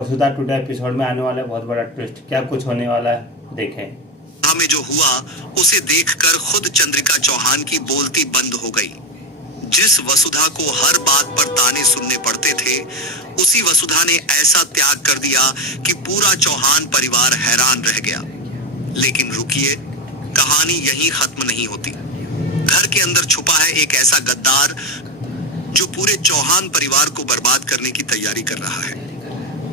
वसुधा today episode में आने वाला है बहुत बड़ा ट्विस्ट। क्या कुछ होने वाला है देखें। में जो हुआ उसे देखकर खुद चंद्रिका चौहान की बोलती बंद हो गई। जिस वसुधा को हर बात पर ताने सुनने पड़ते थे, उसी वसुधा ने ऐसा त्याग कर दिया कि पूरा चौहान परिवार हैरान रह गया। लेकिन रुकिए, कहानी यहीं खत्म नहीं होती। घर के अंदर छुपा है एक ऐसा गद्दार जो पूरे चौहान परिवार को बर्बाद करने की तैयारी कर रहा है।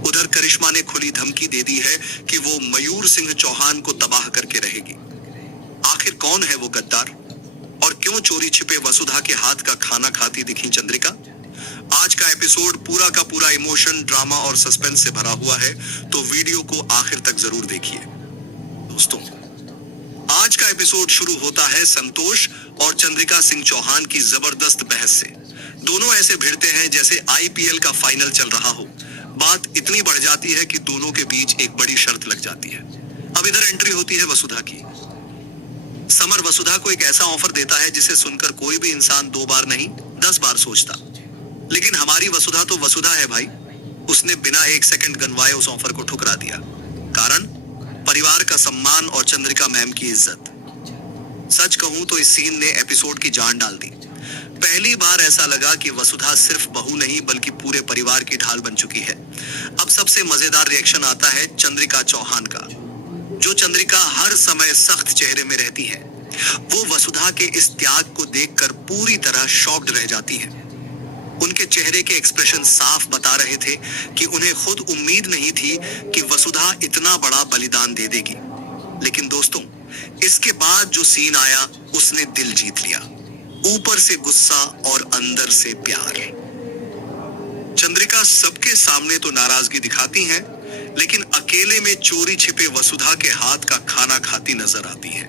उधर करिश्मा ने खुली धमकी दे दी है कि वो मयूर सिंह चौहान को तबाह करके रहेगी। आखिर कौन है वो गद्दार और क्यों चोरी छिपे वसुधा के हाथ का खाना खाती दिखी चंद्रिका? आज का एपिसोड पूरा का पूरा इमोशन, ड्रामा और सस्पेंस से भरा हुआ है, तो वीडियो को आखिर तक जरूर देखिए। दोस्तों, आज का एपिसोड शुरू होता है संतोष और चंद्रिका सिंह चौहान की जबरदस्त बहस से। दोनों ऐसे भिड़ते हैं जैसे आईपीएल का फाइनल चल रहा हो। बात इतनी बढ़ जाती है कि दोनों के बीच एक बड़ी शर्त लग जाती है। अब इधर एंट्री होती है वसुधा की। समर वसुधा को एक ऐसा ऑफर देता है जिसे सुनकर कोई भी इंसान 2 बार नहीं 10 बार सोचता। लेकिन हमारी वसुधा तो वसुधा है भाई। उसने बिना 1 सेकंड गंवाए उस ऑफर को ठुकरा दिया। कारण परिवार का सम्मान और चंद्रिका मैम की इज्जत। सच कहूं तो इस सीन ने एपिसोड की जान डाल दी। पहली बार ऐसा लगा कि वसुधा सिर्फ बहू नहीं बल्कि पूरे परिवार की ढाल बन चुकी है। अब सबसे मजेदार रिएक्शन आता है चंद्रिका चौहान का, जो चंद्रिका हर समय सख्त चेहरे में रहती है। वो वसुधा के इस त्याग को देखकर पूरी तरह शॉक्ड रह जाती है। उनके चेहरे के एक्सप्रेशन साफ बता रहे थे कि उन्हें खुद उम्मीद नहीं थी कि वसुधा इतना बड़ा बलिदान दे देगी। लेकिन दोस्तों, इसके बाद जो सीन आया उसने दिल जीत लिया। ऊपर से गुस्सा और अंदर से प्यार। चंद्रिका सबके सामने तो नाराजगी दिखाती हैं, लेकिन अकेले में चोरी छिपे वसुधा के हाथ का खाना खाती नजर आती है।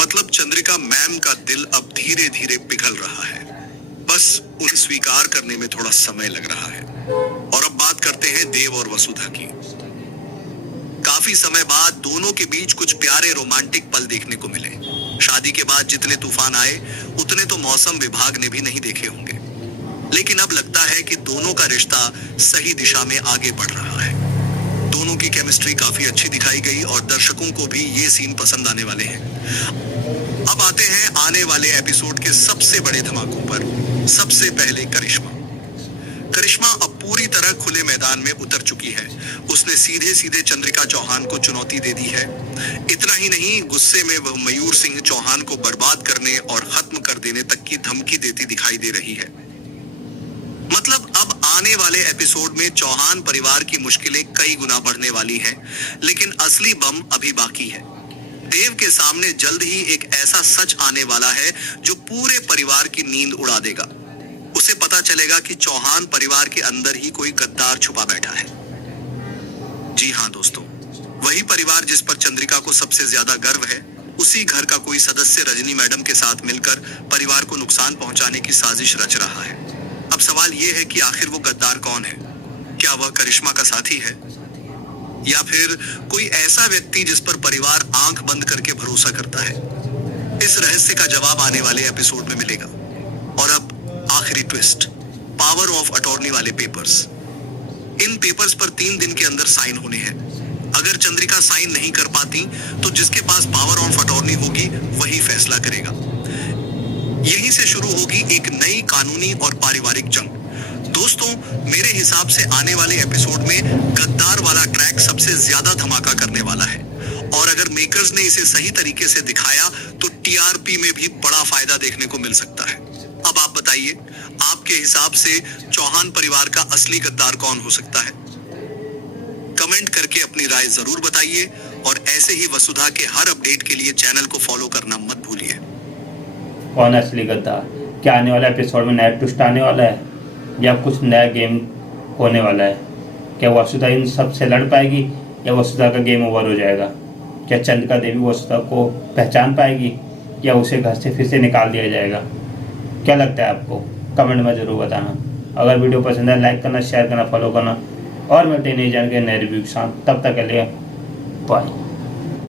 मतलब चंद्रिका मैम का दिल अब धीरे धीरे पिघल रहा है। बस उन्हें स्वीकार करने में थोड़ा समय लग रहा है। और अब बात करते हैं देव और वसुधा की। काफी समय बाद दोनों के बीच कुछ प्यारे रोमांटिक पल देखने को मिले। शादी के बाद जितने तूफान आए उतने तो मौसम विभाग ने भी नहीं देखे होंगे। लेकिन अब लगता है कि दोनों का रिश्ता सही दिशा में आगे बढ़ रहा है। दोनों की केमिस्ट्री काफी अच्छी दिखाई गई और दर्शकों को भी ये सीन पसंद आने वाले हैं। अब आते हैं आने वाले एपिसोड के सबसे बड़े धमाकों पर। सबसे पहले करिश्मा अब पूरी तरह खुले मैदान में उतर चुकी है। उसने सीधे सीधे चंद्रिका चौहान को चुनौती दे दी है। इतना ही नहीं, गुस्से में वह मयूर सिंह चौहान को बर्बाद करने और खत्म कर देने तक की धमकी देती दिखाई दे रही है। मतलब अब आने वाले एपिसोड में चौहान परिवार की मुश्किलें कई गुना बढ़ने वाली हैं, लेकिन असली बम अभी बाकी है। देव के सामने जल्द ही एक ऐसा सच आने वाला है जो पूरे परिवार की नींद उड़ा देगा। उसे पता चलेगा कि चौहान परिवार के अंदर ही कोई गद्दार छुपा बैठा है। जी हाँ दोस्तों, वही परिवार जिस पर चंद्रिका को सबसे ज्यादा गर्व है, उसी घर का कोई सदस्य रजनी मैडम के साथ मिलकर परिवार को नुकसान पहुंचाने की साजिश रच रहा है। अब सवाल यह है कि आखिर वो गद्दार कौन है? क्या वह करिश्मा का साथी है, या फिर कोई ऐसा व्यक्ति जिस पर परिवार आंख बंद करके भरोसा करता है? इस रहस्य का जवाब आने वाले एपिसोड में मिलेगा। और अब आखिरी ट्विस्ट, पावर ऑफ अटॉर्नी वाले पेपर्स। इन पेपर्स पर 3 दिन के अंदर साइन होने हैं। अगर चंद्रिका साइन नहीं कर पाती तो जिसके पास पावर ऑफ अटॉर्नी होगी वही फैसला करेगा। यहीं से शुरू होगी एक नई कानूनी और पारिवारिक जंग। दोस्तों, मेरे हिसाब से आने वाले एपिसोड में गद्दार वाला ट्रैक सबसे ज्यादा धमाका करने वाला है। और अगर मेकर्स ने इसे सही तरीके से दिखाया तो टीआरपी में भी बड़ा फायदा देखने को मिल सकता है। अब आप बताइए, आपके हिसाब से चौहान परिवार का असली गद्दार कौन हो सकता है? कमेंट करके अपनी राय जरूर बताइए और ऐसे ही वसुधा के हर अपडेट के लिए चैनल को फॉलो करना मत भूलिए। कौन है असली गद्दार? क्या आने वाला एपिसोड में नया ट्विस्ट आने वाला है या कुछ नया गेम होने वाला है? क्या वसुधा इन सब से लड़ पाएगी या वसुधा का गेम ओवर हो जाएगा? क्या चंद्रिका देवी वसुधा को पहचान पाएगी या उसे घर से फिर से निकाल दिया जाएगा? क्या लगता है आपको? कमेंट में ज़रूर बताना। अगर वीडियो पसंद है लाइक करना, शेयर करना, फॉलो करना और मिलते हैं नई जानकारी नए रिव्यू के साथ। तब तक के लिए बाय।